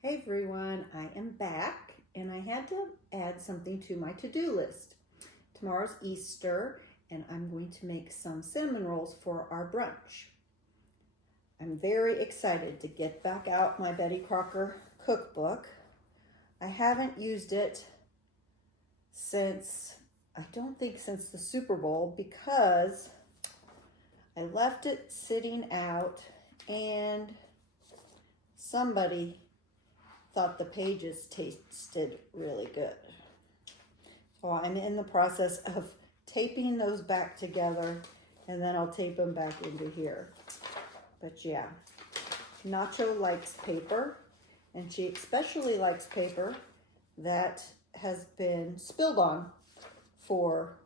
Hey everyone, I am back and I had to add something to my to-do list. Tomorrow's Easter and I'm going to make some cinnamon rolls for our brunch. I'm very excited to get back out my Betty Crocker cookbook. I haven't used it since, I don't think since the Super Bowl, because I left it sitting out and somebody thought the pages tasted really good. So I'm in the process of taping those back together, and then I'll tape them back into here. But yeah, Nacho likes paper, and she especially likes paper that has been spilled on for,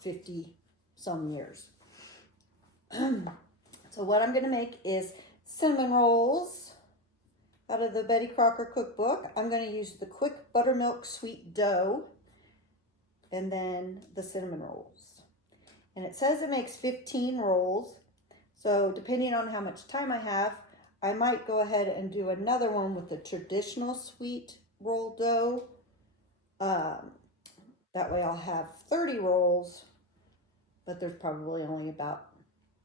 50 some years. So what I'm gonna make is cinnamon rolls out of the Betty Crocker cookbook. I'm going to use the quick buttermilk sweet dough and then the cinnamon rolls. And it says it makes 15 rolls. So depending on how much time I have, I might go ahead and do another one with the traditional sweet roll dough. That way I'll have 30 rolls, but there's probably only about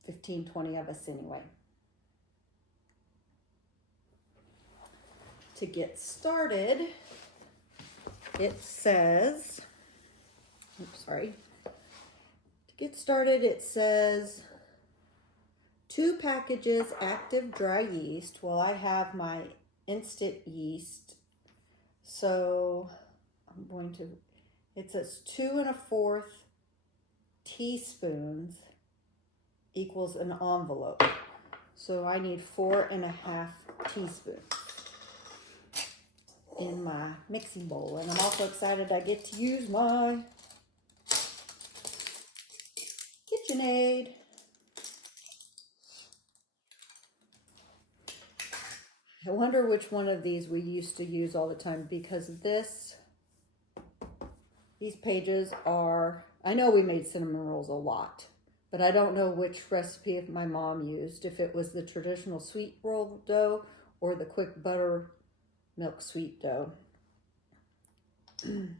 15, 20 of us anyway. To get started, it says, to get started, it says 2 packages active dry yeast. Well, I have my instant yeast, so I'm going to, it says 2 1/4 teaspoons equals an envelope. So I need 4 1/2 teaspoons in my mixing bowl. And I'm also excited I get to use my KitchenAid. I wonder which one of these we used to use all the time, because these pages are, I know we made cinnamon rolls a lot, but I don't know which recipe my mom used, if it was the traditional sweet roll dough or the quick buttermilk sweet dough. 1,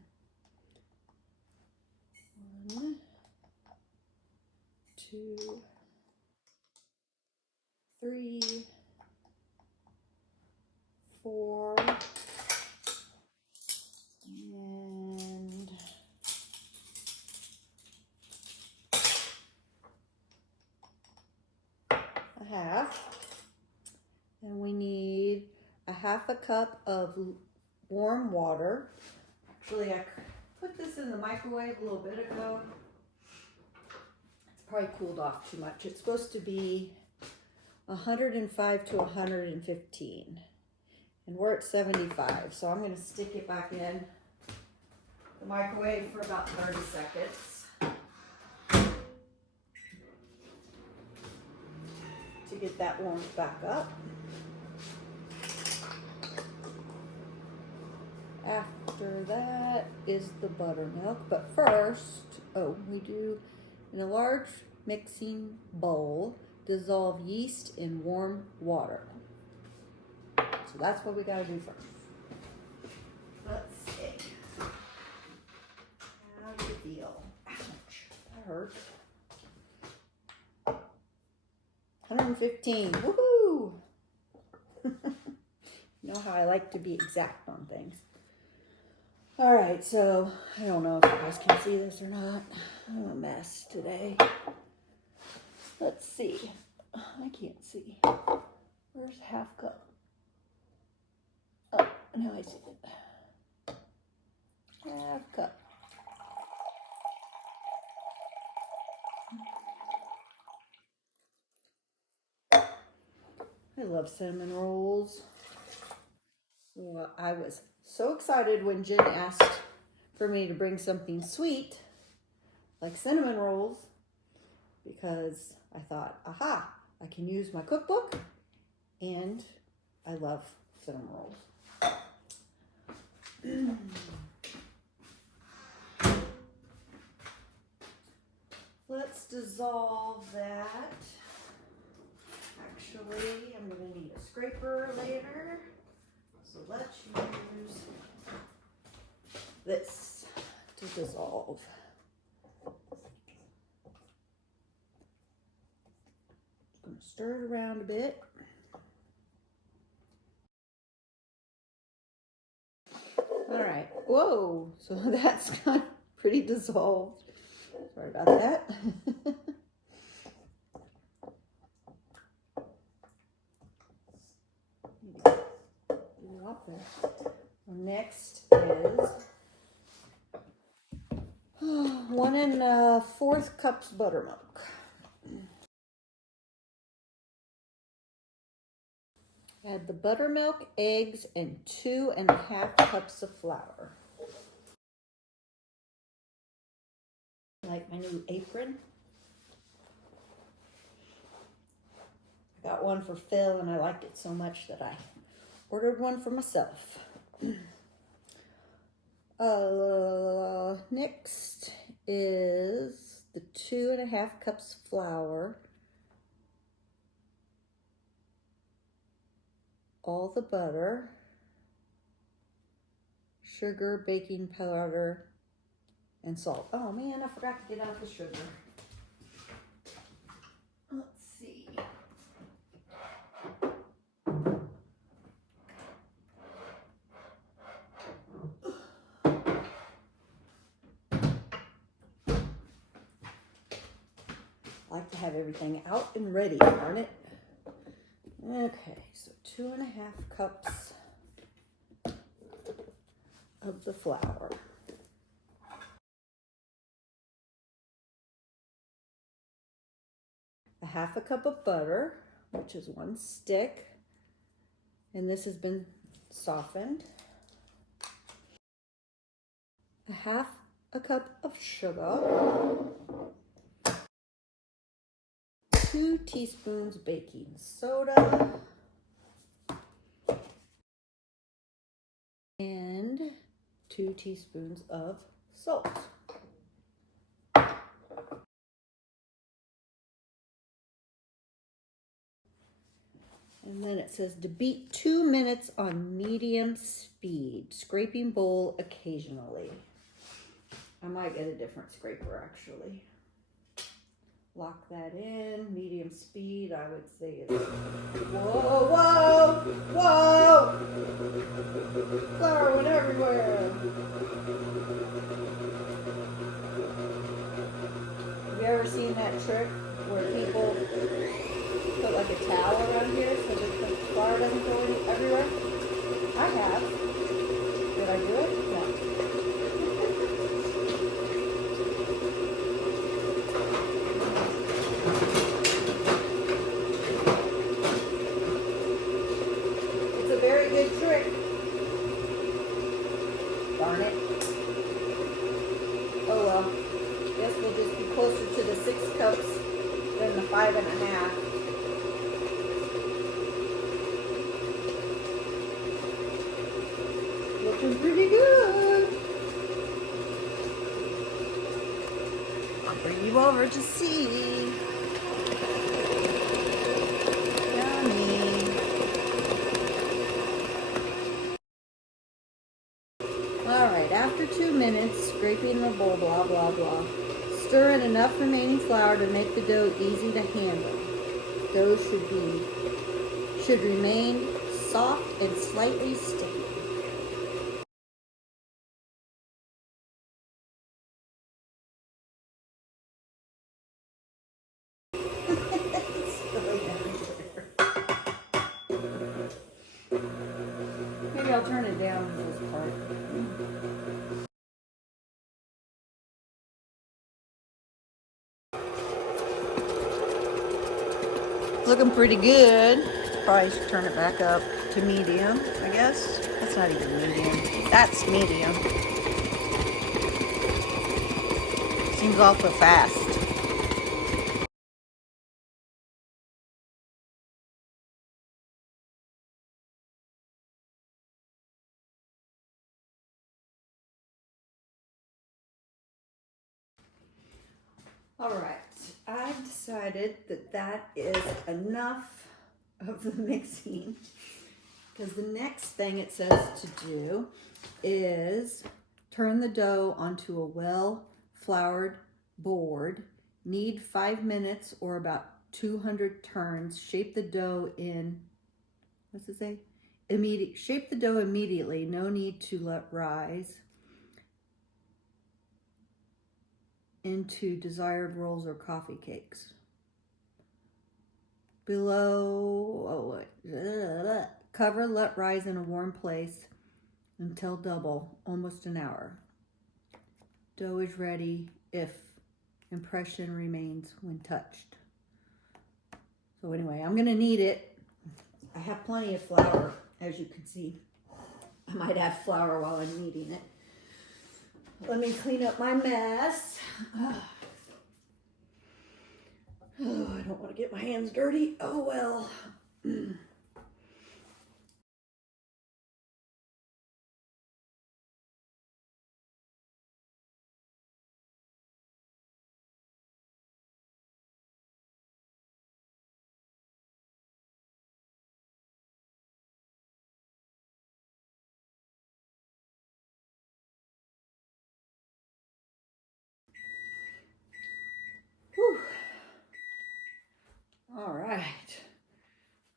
2, 3, 4, and a half. And we need a 1/2 cup of warm water. Actually, I put this in the microwave a little bit ago. It's probably cooled off too much. It's supposed to be 105 to 115. And we're at 75. So I'm going to stick it back in the microwave for about 30 seconds. To get that warmed back up. After that is the buttermilk, but first, we do, in a large mixing bowl, dissolve yeast in warm water. So that's what we gotta do first. Let's see. How do you feel? Ouch, that hurt. 115, woohoo! You know how I like to be exact on things. All right, so I don't know if you guys can see this or not. I'm a mess today. Let's see. I can't see. Where's 1/2 cup? Oh, now I see it. 1/2 cup. I love cinnamon rolls. Well, I was so excited when Jen asked for me to bring something sweet, like cinnamon rolls, because I thought, aha, I can use my cookbook, and I love cinnamon rolls. Let's dissolve that. Actually, I'm going to need a scraper later. So let's this to dissolve. I'm going to stir it around a bit. All right. Whoa. So that's got pretty dissolved. Sorry about that. Next is 1 1/4 cups buttermilk. Add the buttermilk, eggs, and 2 1/2 cups of flour. Like my new apron. I got one for Phil and I liked it so much that I ordered one for myself. Next is the 2 1/2 cups flour, all the butter, sugar, baking powder, and salt. Oh man, I forgot to get out the sugar. Let's see. I like to have everything out and ready, darn it. Okay, so 2 1/2 cups of the flour. A 1/2 cup of butter, which is 1 stick, and this has been softened. A 1/2 cup of sugar. 2 teaspoons baking soda. And 2 teaspoons of salt. And then it says to beat 2 minutes on medium speed, scraping bowl occasionally. I might get a different scraper actually. Lock that in, medium speed, I would say it's, whoa, whoa, whoa! Flour went everywhere. Have you ever seen that trick where people put like a towel around here so that the flour doesn't go everywhere? I have. Did I do it? No. It's a very good trick. Darn it. Oh well. Guess we'll just be closer to the 6 cups than the 5 1/2. Looking pretty good. I'll bring you over to see. Yummy. Alright, after 2 minutes, scraping the bowl, blah, blah, blah. Stir in enough remaining flour to make the dough easy to handle. Dough should remain soft and slightly sticky. Maybe I'll turn it down for this part. Looking pretty good. Probably should turn it back up to medium, I guess. That's not even medium. That's medium. Seems awful fast. All right, I've decided that that is enough of the mixing, because the next thing it says to do is Turn the dough onto a well-floured board. Knead 5 minutes or about 200 turns. Shape the dough in, what's it say? Shape the dough immediately. No need to let rise into desired rolls or coffee cakes. Below, cover, let rise in a warm place until double, almost an hour. Dough is ready if impression remains when touched. So anyway, I'm gonna knead it. I have plenty of flour, as you can see. I might add flour while I'm kneading it. Let me clean up my mess. Oh, I don't want to get my hands dirty. Oh well. Whew. All right.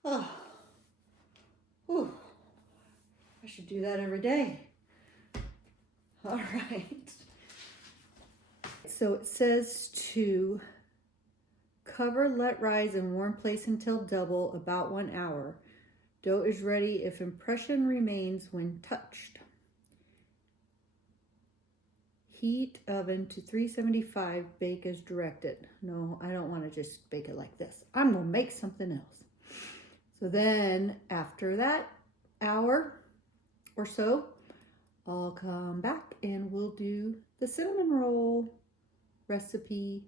Oh. Whew. I should do that every day. All right. So it says to cover, let rise in warm place until double, about 1 hour. Dough is ready if impression remains when touched. Heat oven to 375, bake as directed. No, I don't want to just bake it like this. I'm going to make something else. So then after that hour or so, I'll come back and we'll do the cinnamon roll recipe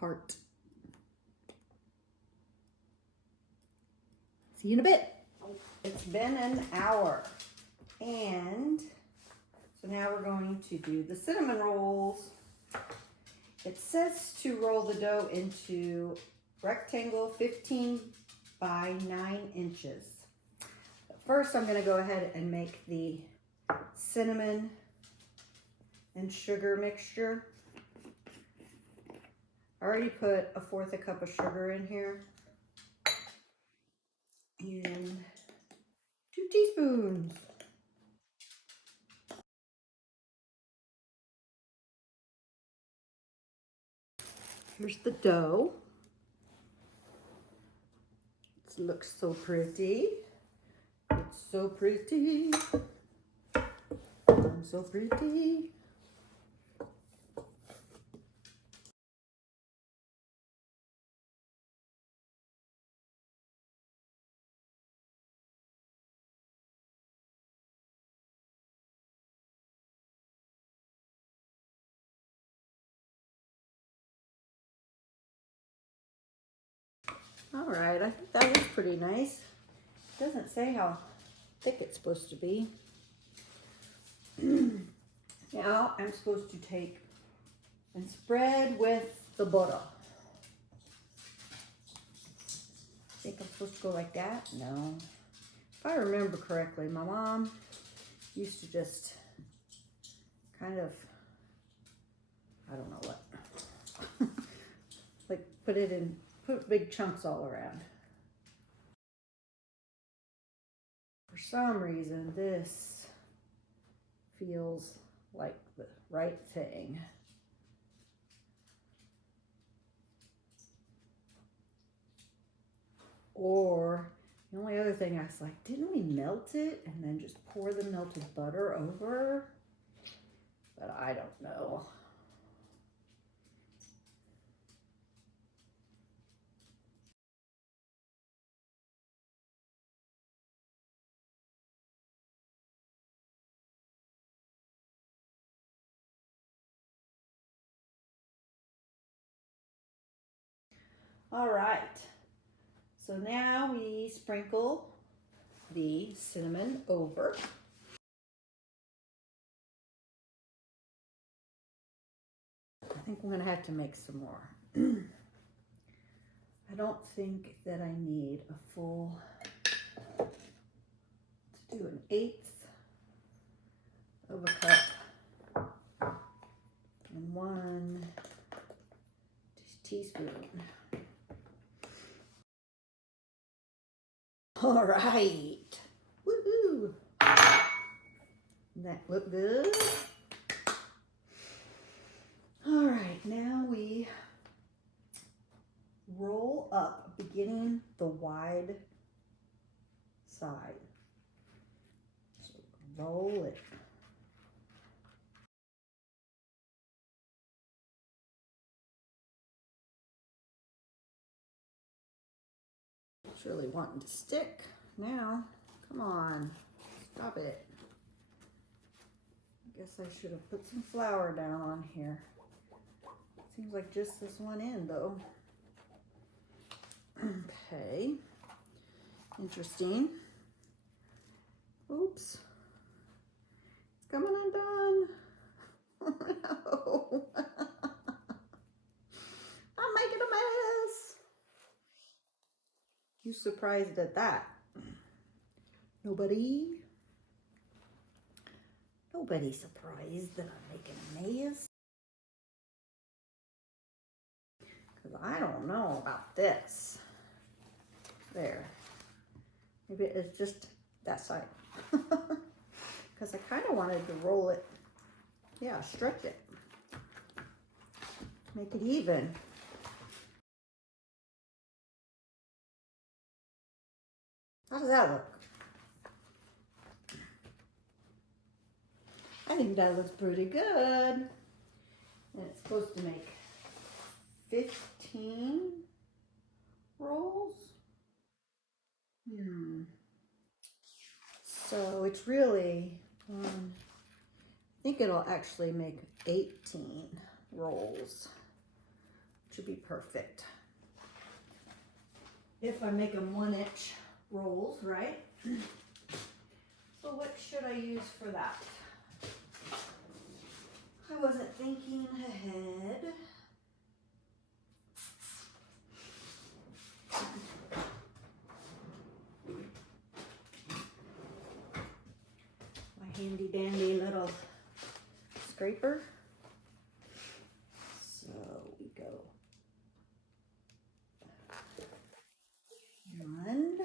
part. See you in a bit. It's been an hour, and so now we're going to do the cinnamon rolls. It says to roll the dough into rectangle 15 by 9 inches. But first, I'm going to go ahead and make the cinnamon and sugar mixture. I already put 1/4 cup of sugar in here and 2 teaspoons. Here's the dough. It looks so pretty. It's so pretty. I'm so pretty. All right, I think that was pretty nice. It doesn't say how thick it's supposed to be. Now I'm supposed to take and spread with the butter. I think I'm supposed to go like that? No. If I remember correctly, my mom used to just kind of, I don't know what, like put big chunks all around. For some reason, this feels like the right thing. Or the only other thing I was like, didn't we melt it and then just pour the melted butter over? But I don't know. All right. So now we sprinkle the cinnamon over. I think I'm gonna have to make some more. I don't think that I need a full, let's do 1/8 of of a cup and 1 teaspoon. All right. Woohoo! That look good. All right, now we roll up, beginning the wide side. So roll it. It's really wanting to stick now. Come on, stop it. I guess I should have put some flour down on here. Seems like just this one end though. Okay, interesting. Oops, it's coming undone. Oh no. I'm making a mess. You surprised at that? Nobody's surprised that I'm making a mess. Because I don't know about this. There. Maybe it's just that side. Because I kind of wanted to roll it. Yeah, stretch it. Make it even. How does that look? I think that looks pretty good. And it's supposed to make 15 rolls. So it's really, I think it'll actually make 18 rolls, which would be perfect. If I make them 1-inch rolls, right? So what should I use for that? I wasn't thinking ahead. My handy dandy little scraper. So we go 1.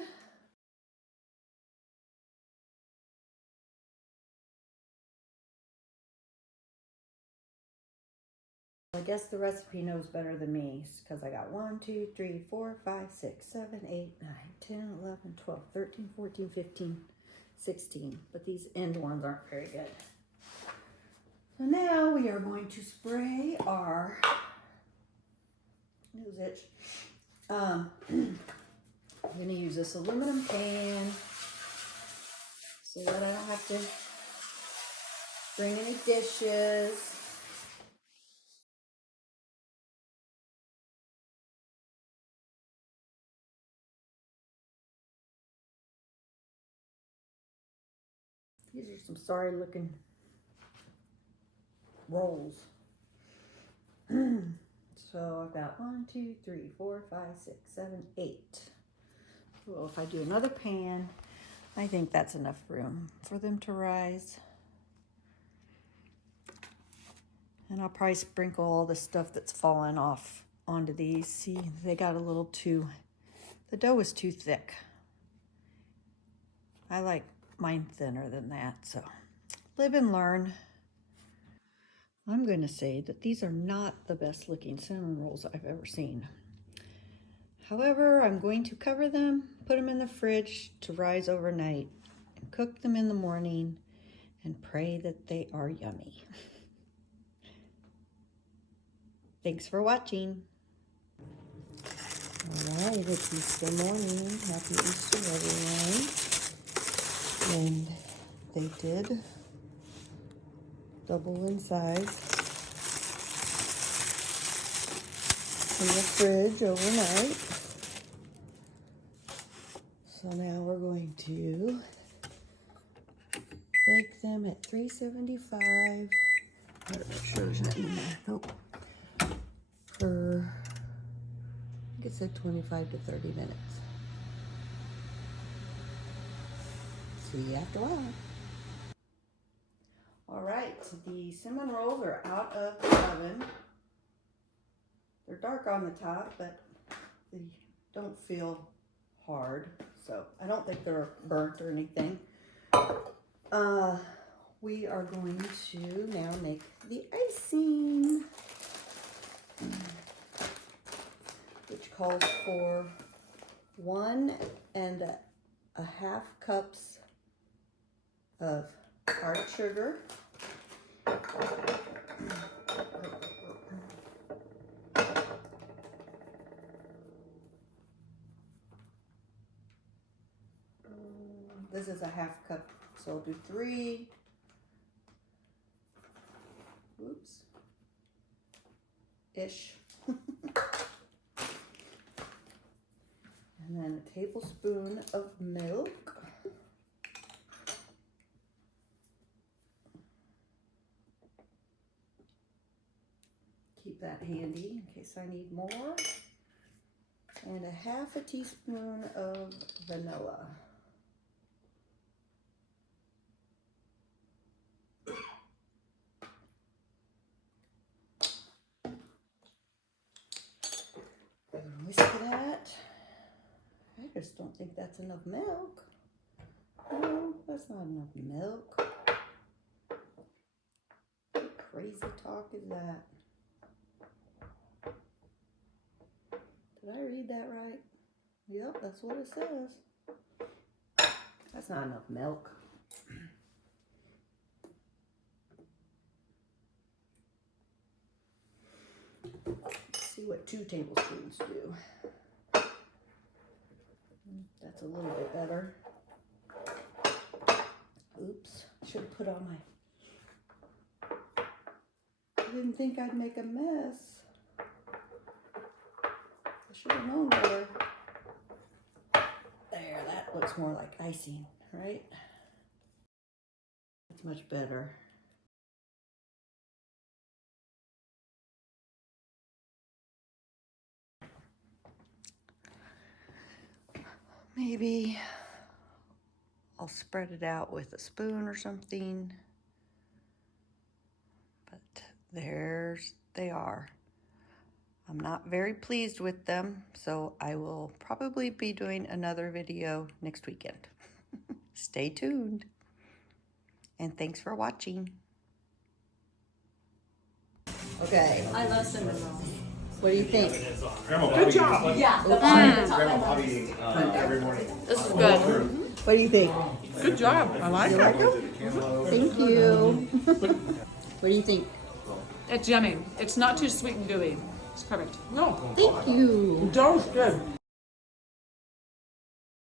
I guess the recipe knows better than me because I got 1, 2, 3, 4, 5, 6, 7, 8, 9, 10, 11, 12, 13, 14, 15, 16. But these end ones aren't very good. So now we are going to spray our nose itch. I'm going to use this aluminum pan so that I don't have to bring any dishes. These are some sorry looking rolls. So I've got 1, 2, 3, 4, 5, 6, 7, 8. Well, if I do another pan, I think that's enough room for them to rise. And I'll probably sprinkle all the stuff that's fallen off onto these. See, they got a little too, the dough is too thick. I like mine thinner than that, so live and learn. I'm going to say that these are not the best looking cinnamon rolls I've ever seen. However, I'm going to cover them, put them in the fridge to rise overnight, and cook them in the morning and pray that they are yummy. Thanks for watching. All right, it's Easter morning. Happy Easter, everyone. And they did double in size in the fridge overnight. So now we're going to bake them at 375. Gotta make sure there's nothing in there. Nope. For, I think it said 25 to 30 minutes. See you after a while. All right. right, the cinnamon rolls are out of the oven. They're dark on the top, but they don't feel hard, so I don't think they're burnt or anything. We are going to now make the icing, which calls for 1.5 cups of hard sugar, this is a 1/2 cup, so I'll do 3. Oops. Ish. And then a tablespoon of milk. Keep that handy in case I need more. And a 1/2 teaspoon of vanilla. Whisk that. I just don't think that's enough milk. No, that's not enough milk. What crazy talk is that? Did I read that right? Yep, that's what it says. That's not enough milk. Let's see what 2 tablespoons do. That's a little bit better. Oops, should have put on my... I didn't think I'd make a mess. I should have known better. There, that looks more like icing, right? That's much better. Maybe I'll spread it out with a spoon or something. But there's they are. I'm not very pleased with them, so I will probably be doing another video next weekend. Stay tuned. And thanks for watching. Okay. I love cinnamon rolls. What do you think? Good job. Yeah. Every morning. This is good. What do you think? Good job. I like it. Thank you. What do you think? It's yummy. It's not too sweet and gooey. It's perfect. No. Thank you. Dough's good.